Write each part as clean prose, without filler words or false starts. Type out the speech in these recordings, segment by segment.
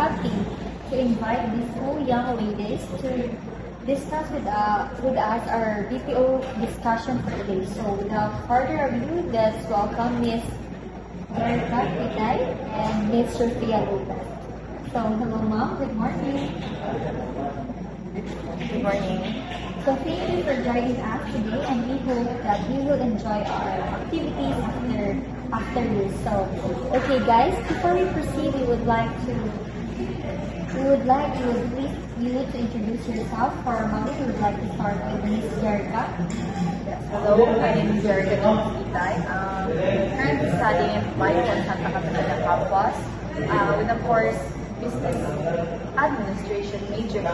happy to invite these two young ladies to discuss with us our BPO discussion for today. So without further ado, let's welcome Miss Erica Pitay and Miss Sophia Lopez. So hello ma'am, good morning. Good morning. So thank you for joining us today, and we hope that you will enjoy our activities after this. So, okay guys, before we proceed, we would like you please you to introduce yourself. For a moment, we would like to start with Miss Jerica. Hello, my name is Jerica Itay. Currently studying Bio on Santa Catalina campus with a course Business Administration major in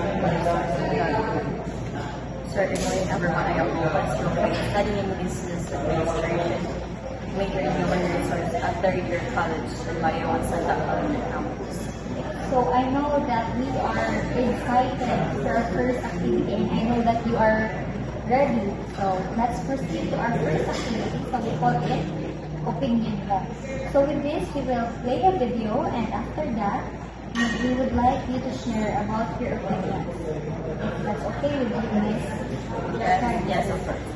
Certainly, everyone I hope studying Business Administration major in human resources at third year college in Bio on Santa Catalina campus. So I know that we are excited for our first activity, and I know that you are ready. So let's proceed to our first activity. So we call it Opinion Mo. So with this, we will play a video, and after that, we would like you to share about your opinions. If that's okay with you guys. Yes, of course.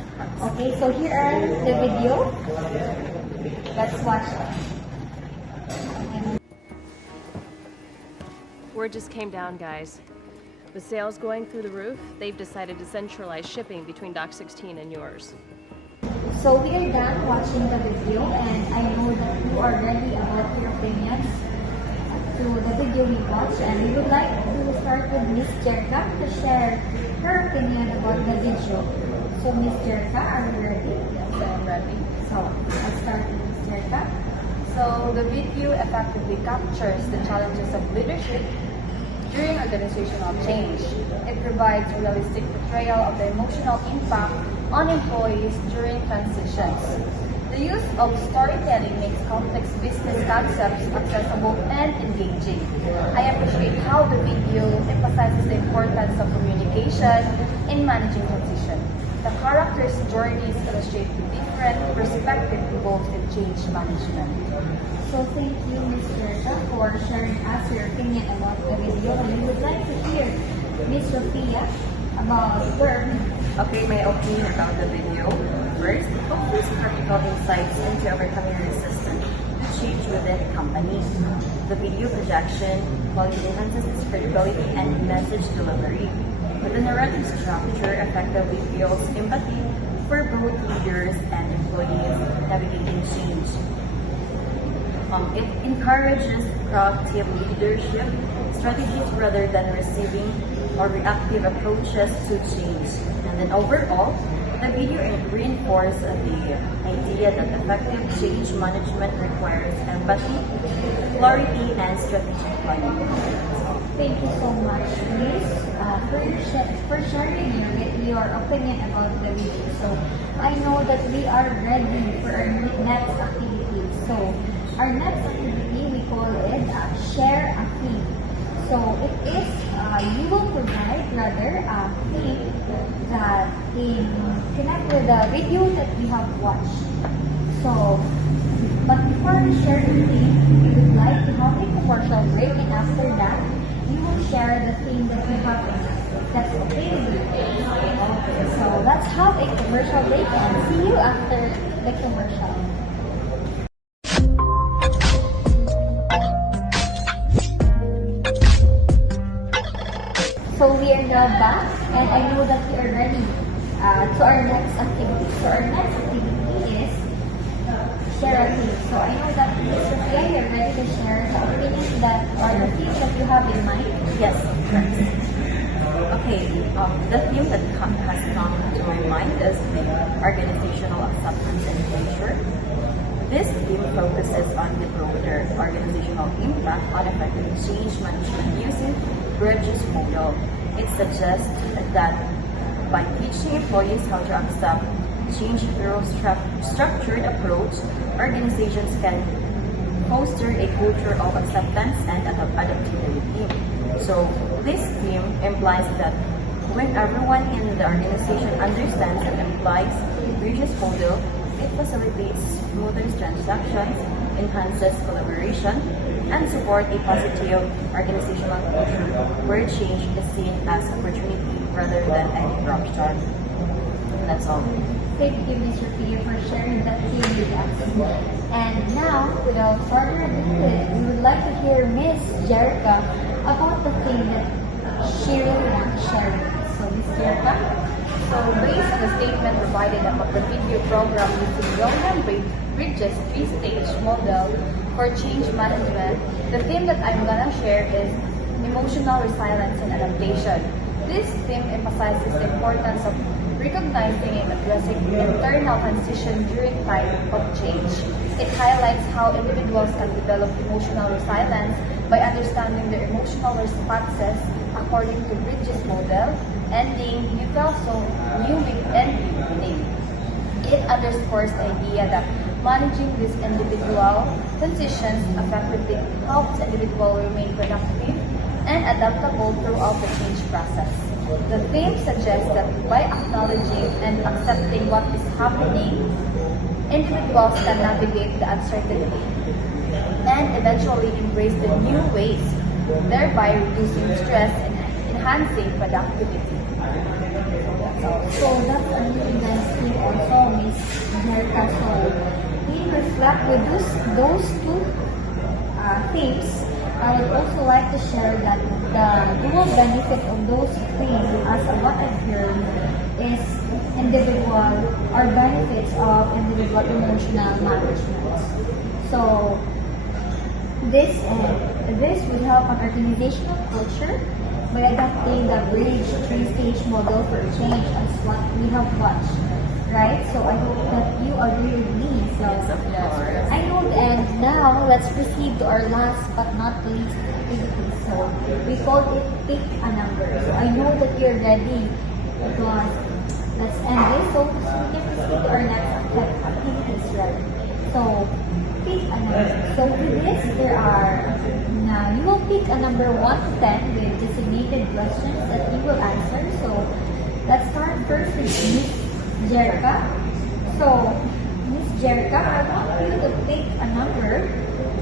Okay, so here are the video. Let's watch it. Word just came down, guys. With sales going through the roof, they've decided to centralize shipping between Dock 16 and yours. So we are done watching the video, and I know that you are ready about your opinions to the video we watched, and we would like to start with Miss Jerica to share her opinion about the video. So Miss Jerica, are you ready? Yes, I'm ready. So let's start with Miss Jerica. So the video effectively captures the challenges of leadership during organizational change. It provides a realistic portrayal of the emotional impact on employees during transitions. The use of storytelling makes complex business concepts accessible and engaging. I appreciate how the video emphasizes the importance of communication in managing transition. The characters' journeys illustrate the different perspectives involved in change management. So thank you, Ms. Jerica, for sharing us your opinion about the video, and we would like to hear Ms. Sophia about her opinion. Okay, my opinion about the video. First, it offers practical insights into overcoming resistance to change within a company. The video projection quality enhances its credibility and message delivery. With the narrative structure effectively builds empathy for both leaders and employees navigating change. It encourages proactive leadership strategies rather than receiving or reactive approaches to change. And then overall, the video reinforces the idea that effective change management requires empathy, clarity, and strategic planning. Thank you so much, Miss, for sharing your opinion about the video. So I know that we are ready for our next activity. So our next activity, we call it Share a Theme. So it is, you will provide rather a theme that can connect with the video that we have watched. So, but before we share the theme, we would like to have a commercial break, and after that, we will share the theme that we have. That's okay with you. Okay, so let's have a commercial break and see you after the commercial. So we are now back, and I know that we are ready to our next activity. So our next activity is share a theme. So I know that Ms. Sophia, you're ready to share the opinions that or the theme that you have in mind. Yes, correct. Okay, the theme that has come to my mind is the organizational acceptance and culture. This theme focuses on the broader organizational impact on effective change management using Bridges model. It suggests that by teaching employees how to accept change through structured approach, organizations can foster a culture of acceptance and adaptability. So this theme implies that when everyone in the organization understands and applies Bridges model, it facilitates smoother transactions, enhances collaboration, and support a positive organizational culture where change is seen as opportunity rather than a disruption. That's all. Thank you, Ms. Rafia, for sharing that theme with us. And now, without further ado, we would like to hear Miss Jerica about the thing that she really wants to share with us. So, Miss Jerica? So, based on the statement provided about the video program using William Bridges' three-stage model for change management, the theme that I'm gonna share is emotional resilience and adaptation. This theme emphasizes the importance of recognizing and addressing internal transition during time of change. It highlights how individuals can develop emotional resilience by understanding their emotional responses according to Bridges' model, ending neutral, so new and beginning. It underscores the idea that managing these individual transitions effectively helps individuals remain productive and adaptable throughout the change process. The theme suggests that by acknowledging and accepting what is happening, individuals can navigate the uncertainty and eventually embrace the new ways, thereby reducing stress and enhancing productivity. So, that's a really nice theme also, Miss Jerica. So, we reflect with those two themes. I would also like to share that the dual benefit of those themes, as what I've heard, is individual or benefits of individual emotional management. So this will help an organizational culture by adopting the Bridge three-stage model for change as what we have watched. Right? So I hope that you agree with me. So I know, and now let's proceed to our last but not least activity. So we call it pick a number. So I know that you're ready because let's end this so we can proceed to our next activities, right? So pick a number. So with this, now you will pick a number 1 to 10 with designated questions that you will answer. So let's start first with Miss Jerica. So, Miss Jerica, I want you to pick a number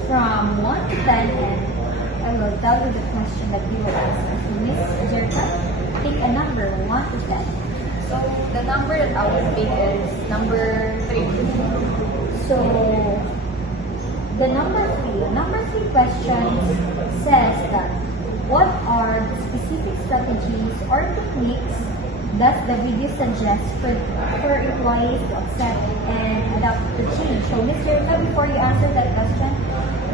from 1 to 10 and I will tell you the question that you will answer. So, Miss Jerica, pick a number 1 to 10. So, the number that I will pick is number 3. So, the number 3 question says that what are the specific strategies or techniques that the video suggests for employees to accept and adapt to change? So, Ms. Jerica, before you answer that question,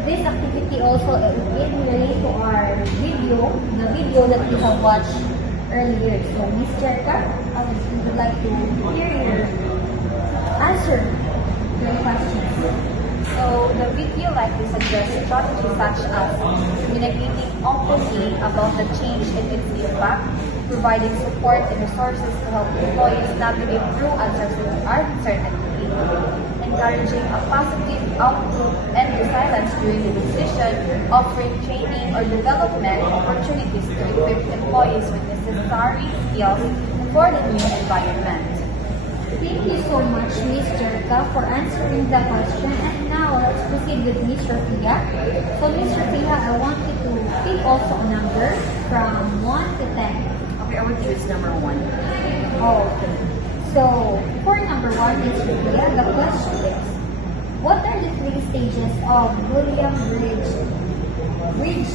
this activity also it relates to our video, the video that we have watched earlier. So, Ms. Jerica, I would like to hear your answer to your questions. So, the video likely suggests strategies such as communicating openly about the change and its impact, providing support and resources to help employees navigate through uncertainty, encouraging a positive outlook and resilience during the decision, offering training or development opportunities to equip employees with necessary skills for the new environment. Thank you so much, Ms. Jerica, for answering the question. And now, let's proceed with Ms. Rafia. So, Ms. Rafia, I want you to pick also a number from 1 to 10. Okay, I would choose number 1. Okay. So, for number 1, Ms. Rafia, the question is, what are the 3 stages of William Bridge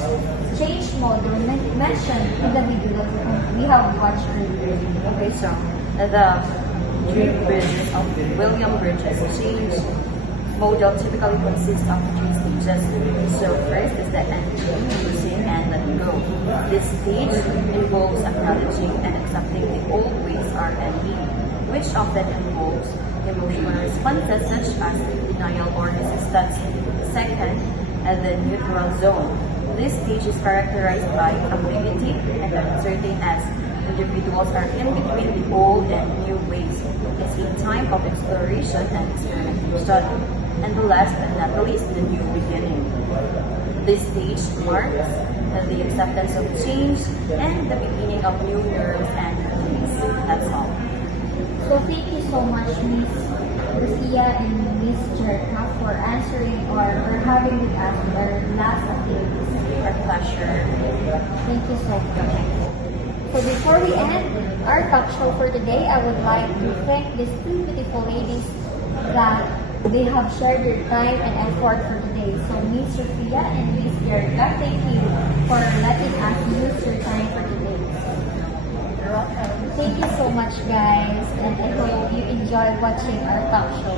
change model mentioned in the video that we have watched earlier? Okay, so the 3 bridges of William Bridges change model typically consists of 3 stages. So first is the entering, using, and letting go. This stage involves acknowledging and accepting the old ways are ending, which often involves emotional responses such as denial or resistance. Second, the neutral zone. This stage is characterized by ambiguity and uncertainty as individuals are in between the old and new ways. It's a time of exploration and experimentation. And the last but not the least, the new beginning. This stage marks the acceptance of change and the beginning of new norms and routines. That's all. So thank you so much, Ms. Lucia and Ms. Jerica, for answering or for having with us with our last activities. Our pleasure. Thank you so much. So before we end our talk show for today, I would like to thank these two beautiful ladies that they have shared their time and effort for today. So Miss Sophia and Miss Erica, thank you for letting us use your time for today. You're welcome. Thank you so much, guys, and I hope you enjoy watching our talk show.